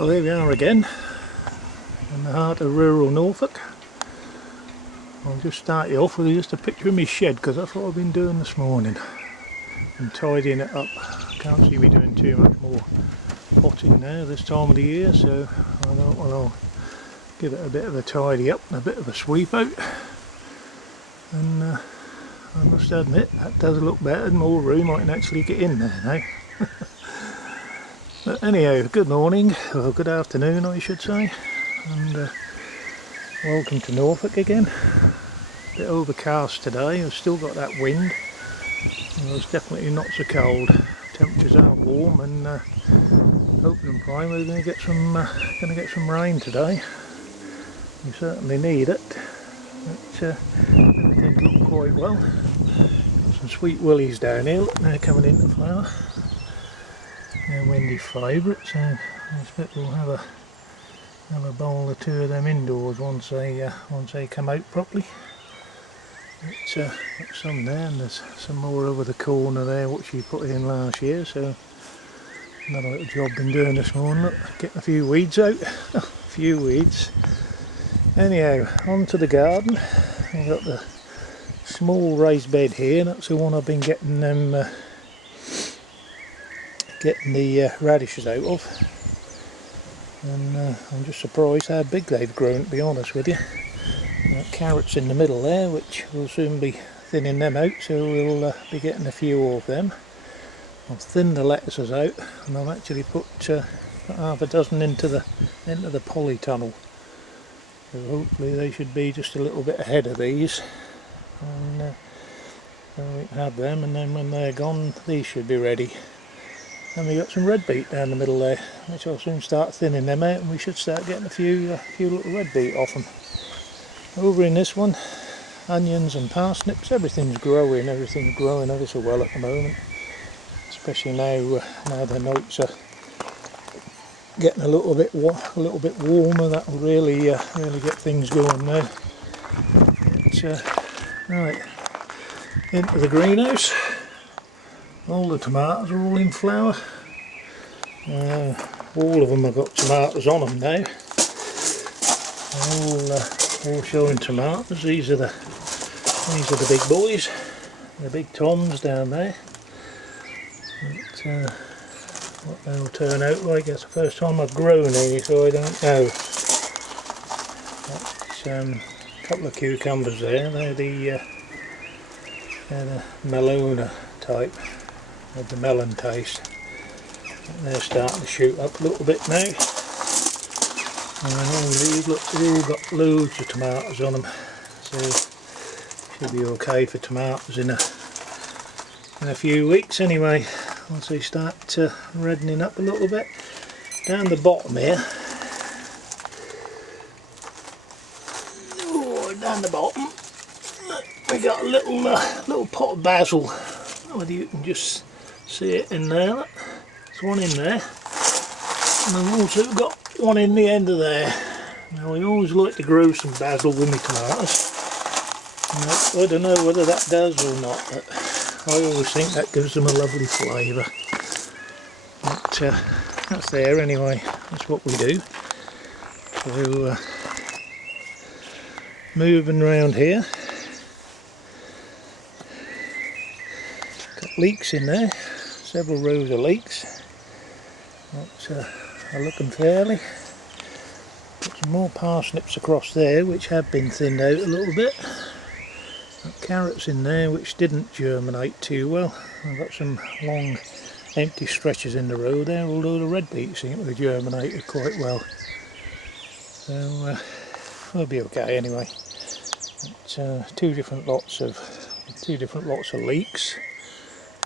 Well, here we are again in the heart of rural Norfolk. I'll just start you off with just a picture of my shed, because that's what I've been doing this morning and tidying it up. Can't see me doing too much more potting now this time of the year, so I thought, well, I'll give it a bit of a tidy up and a bit of a sweep out, and I must admit that does look better and more room. I can actually get in there now. But anyhow, good morning, or good afternoon I should say, and welcome to Norfolk again. A bit overcast today. I've still got that wind, and it's definitely not so cold. Temperatures are warm, and hoping and praying we're going to get some rain today. We certainly need it. But everything's looking quite well. Got some sweet willies down here. Look, they're coming into flower. They're Wendy's favourites, so I expect we'll have a bowl or two of them indoors once they come out properly. Got some there, and there's some more over the corner there which she put in last year, so another little job been doing this morning. Look, getting a few weeds out. A few weeds. Anyhow, on to the garden. I've got the small raised bed here, and that's the one I've been getting the radishes out of, and I'm just surprised how big they've grown, to be honest with you. Carrots in the middle there, which will soon be thinning them out, so we'll be getting a few of them. I've thinned the lettuces out, and I've actually put half a dozen into the polytunnel, so hopefully they should be just a little bit ahead of these, and so we can have them, and then when they're gone these should be ready. And we got some red beet down the middle there, which I'll soon start thinning them out, and we should start getting a few little red beet off them. Over in this one, onions and parsnips, everything's growing ever so well at the moment. Especially now the nights are getting a little bit warmer. That'll really get things going now. Right, into the greenhouse. All the tomatoes are all in flower. All of them have got tomatoes on them now. All showing tomatoes. These are the big boys, the big toms down there. But, what they'll turn out like, it's the first time I've grown any, so I don't know. That's a couple of cucumbers there. They're the Melona type, with the melon taste. They're starting to shoot up a little bit now. And all these, look, they've all got loads of tomatoes on them, so should be okay for tomatoes in a few weeks anyway, once they start reddening up a little bit. Down the bottom here, down the bottom, we got a little pot of basil. Whether you can just see it in there. Look. There's one in there, and I've also got one in the end of there. Now I always like to grow some basil with my tomatoes. I don't know whether that does or not, but I always think that gives them a lovely flavour. But that's there anyway, that's what we do. So moving around here, got leeks in there, several rows of leeks. That are looking fairly. Got some more parsnips across there which have been thinned out a little bit. Got carrots in there which didn't germinate too well. I've got some long empty stretches in the row there, although the red beet seem to have germinated quite well. So we'll be okay anyway. It's two different lots of leeks,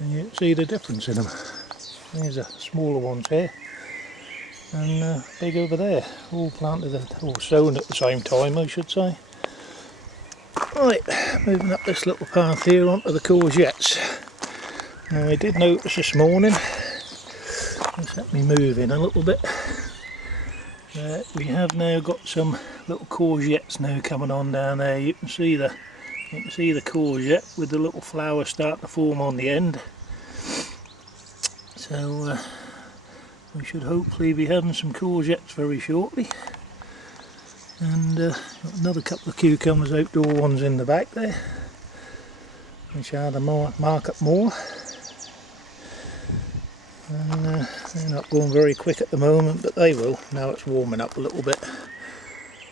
and you can see the difference in them. These are smaller ones here, and big over there, all planted or sown at the same time I should say. Right, moving up this little path here onto the courgettes. Now I did notice this morning, just let me move in a little bit, we have now got some little courgettes now coming on down there. You can see the courgette with the little flower starting to form on the end. So we should hopefully be having some courgettes very shortly. And got another couple of cucumbers, outdoor ones in the back there, which are the market more. And they're not going very quick at the moment, but they will. Now it's warming up a little bit.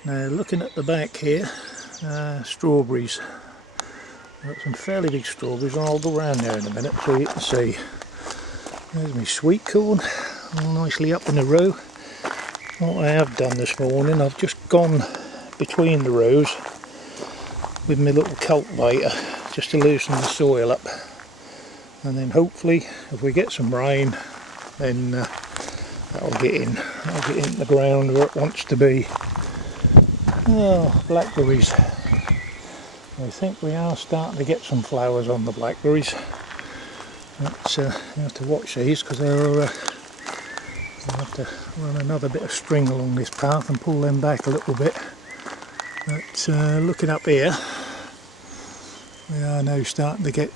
Now looking at the back here, strawberries. Got some fairly big strawberries, and I'll go around there in a minute so you can see. There's my sweet corn, all nicely up in a row. What I have done this morning, I've just gone between the rows with my little cultivator just to loosen the soil up, and then hopefully if we get some rain, then that'll get in the ground where it wants to be. Oh, blackberries. I think we are starting to get some flowers on the blackberries. But you have to watch these, because they're I'll have to run another bit of string along this path and pull them back a little bit. But looking up here, we are now starting to get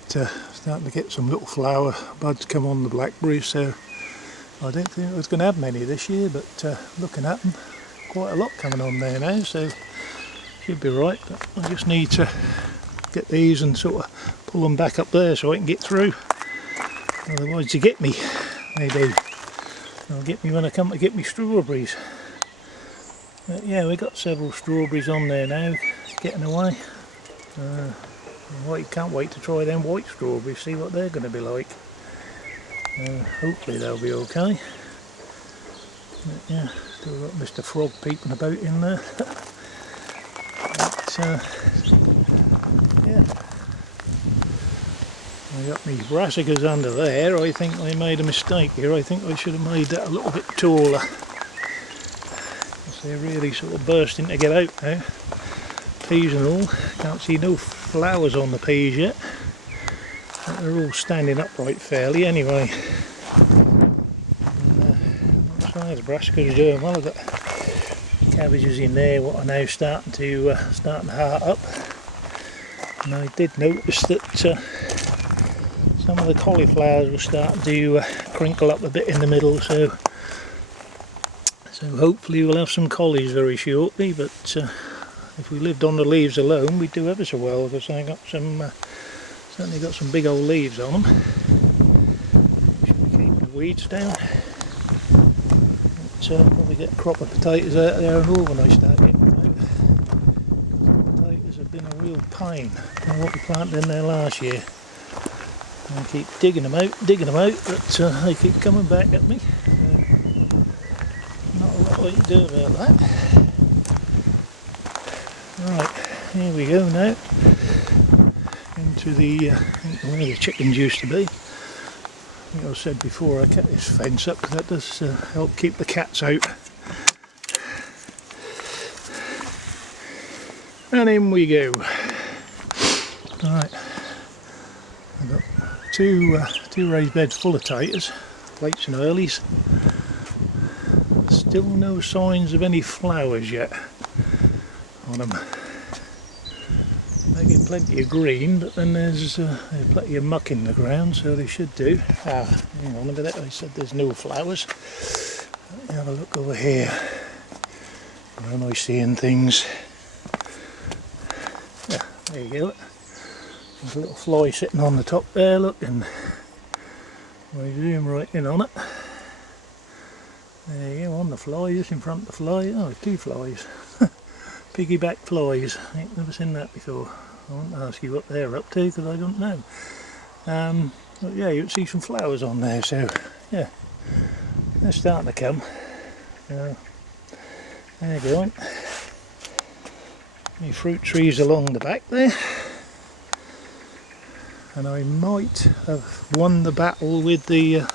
some little flower buds come on the blackberries. So I don't think I was going to have many this year, but looking at them, quite a lot coming on there now. So should be right. But I just need to get these and sort of pull them back up there so I can get through. Otherwise, you get me, they do. They'll get me when I come to get me strawberries. But yeah, we got several strawberries on there now, getting away. Can't wait to try them white strawberries, see what they're going to be like. Hopefully they'll be okay. But yeah, still got Mr. Frog peeping about in there. But yeah. I got these brassicas under there. I think I made a mistake here. I think I should have made that a little bit taller. They're really sort of bursting to get out now. Peas and all. Can't see no flowers on the peas yet. But they're all standing upright fairly anyway. What size brassicas are doing? Well, I've got cabbages in there what are now starting to heart up. And I did notice that some of the cauliflowers were starting to crinkle up a bit in the middle, so hopefully we'll have some collies very shortly. But if we lived on the leaves alone, we'd do ever so well, because I got some certainly got some big old leaves on them. Should be keeping the weeds down. But probably get a crop of potatoes out there and all when I start getting them out. The potatoes have been a real pain. I know what we planted in there last year. I keep digging them out, but they keep coming back at me. Not a lot I can do about that. Right, here we go now. Into where the chickens used to be. I think I said before I cut this fence up, because that does help keep the cats out. And in we go. Right. I've got two raised beds full of taters, plates and earlies. Still no signs of any flowers yet on them. They get plenty of green, but then there's plenty of muck in the ground, so they should do. Hang on a minute, I said there's no flowers. Let me have a look over here. Where am I seeing things? Yeah, there you go. There's a little fly sitting on the top there, look, and I zoom right in on it. There you go, on the fly, just in front of the fly. Oh, two flies. Piggyback flies. I ain't never seen that before. I won't ask you what they're up to, because I don't know. But yeah, you can see some flowers on there, so yeah, they're starting to come. They're going. My fruit trees along the back there. And I might have won the battle with the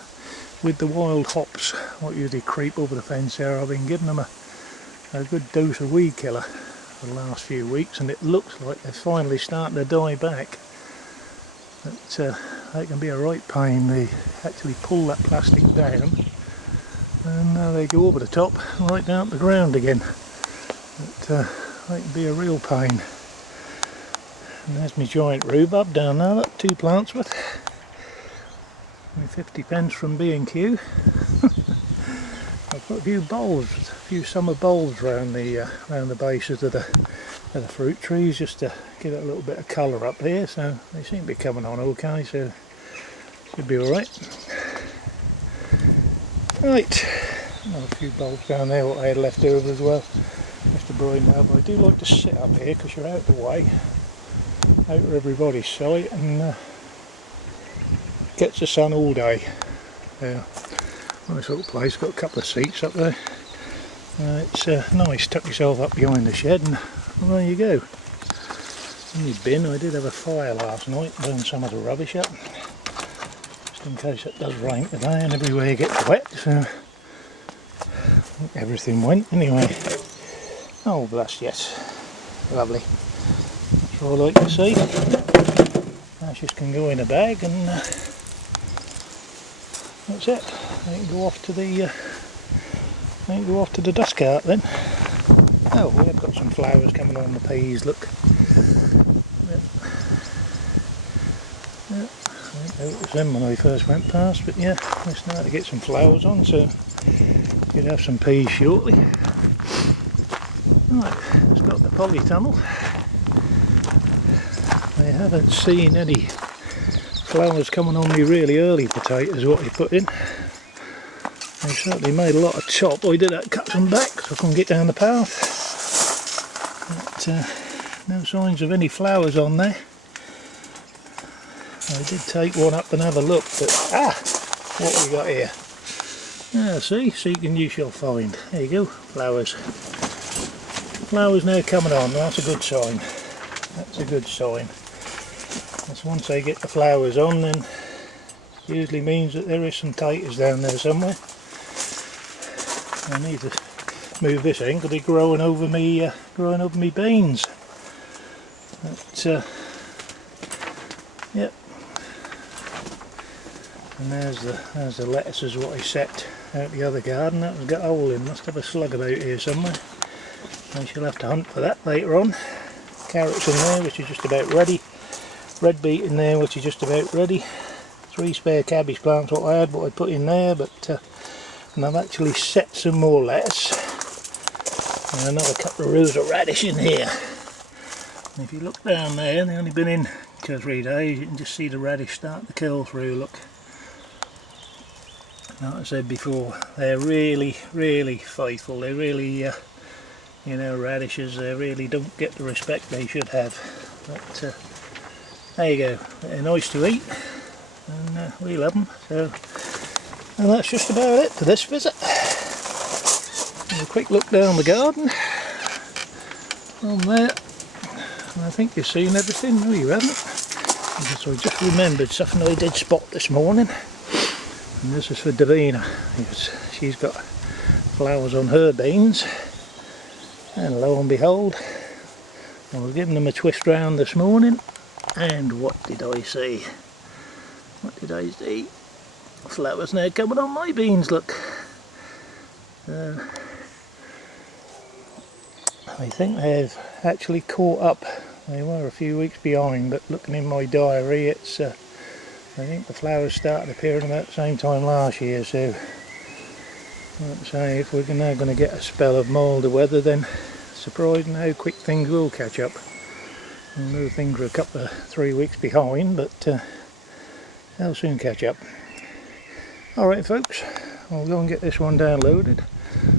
wild hops, what usually creep over the fence there. I've been giving them a good dose of weed killer for the last few weeks, and it looks like they're finally starting to die back. But they can be a right pain. They actually pull that plastic down, and they go over the top right down to the ground again. But they can be a real pain. And there's my giant rhubarb down there, look, 2 plants worth. 50 pence from B&Q. Got a few bulbs, a few summer bulbs around the bases of the fruit trees, just to give it a little bit of colour up here. So they seem to be coming on okay, so should be alright. Right, a few bulbs down there what I had left over as well, just to brighten it up. I do like to sit up here because you're out of the way, out of everybody's sight, and gets the sun all day. Yeah, nice little place, got a couple of seats up there. It's nice, tuck yourself up behind the shed and well, there you go. In your bin, I did have a fire last night, burned some of the rubbish up, just in case it does rain today and everywhere gets wet, so I think everything went anyway. Oh bless, yes, lovely. That's all I like to see. Ashes can go in a bag and that's it. I can go off to the dust cart then. Oh, we have got some flowers coming on the peas, look. Yeah. I didn't notice them when I first went past, but yeah, we're starting to get some flowers on, so you'd have some peas shortly. Right, it's got the polytunnel. I haven't seen any flowers coming on the really early potatoes what I put in. They certainly made a lot of chop. I did cut them back so I couldn't get down the path. But no signs of any flowers on there. I did take one up and have a look, but what have we got here? Seek and you shall find. There you go, flowers. Flowers now coming on, that's a good sign. That's a good sign. That's once they get the flowers on, then usually means that there is some taters down there somewhere. I need to move this in because they're growing over me beans. But yep. And there's the lettuces what I set out the other garden. That was got a hole in. Must have a slug about here somewhere. I shall have to hunt for that later on. Carrots in there, which is just about ready. Red beet in there, which is just about ready. 3 spare cabbage plants what I had, what I put in there, but and I've actually set some more lettuce and another couple of rows of radish in here. And if you look down there, they've only been in 2 or 3 days, you can just see the radish start to curl through, look. Like I said before, they're really faithful. They really, you know, radishes, they really don't get the respect they should have. But there you go, they're nice to eat and we love them. So, and that's just about it for this visit. A quick look down the garden from there, and I think you've seen everything. No, you haven't. So I just remembered something I did spot this morning, and this is for Davina. She's got flowers on her beans, and lo and behold, I was giving them a twist round this morning, and what did I see? What did I see? Flowers now coming on my beans, look. I think they've actually caught up. They were a few weeks behind, but looking in my diary, it's I think the flowers started appearing about the same time last year, so let's say if we're now going to get a spell of milder weather, then surprising how quick things will catch up. I know things are a couple of 3 weeks behind, but they'll soon catch up. Alright folks, I'll go and get this one downloaded,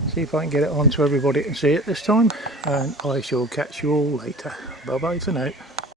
see if I can get it on so everybody can see it this time, and I shall catch you all later. Bye bye for now.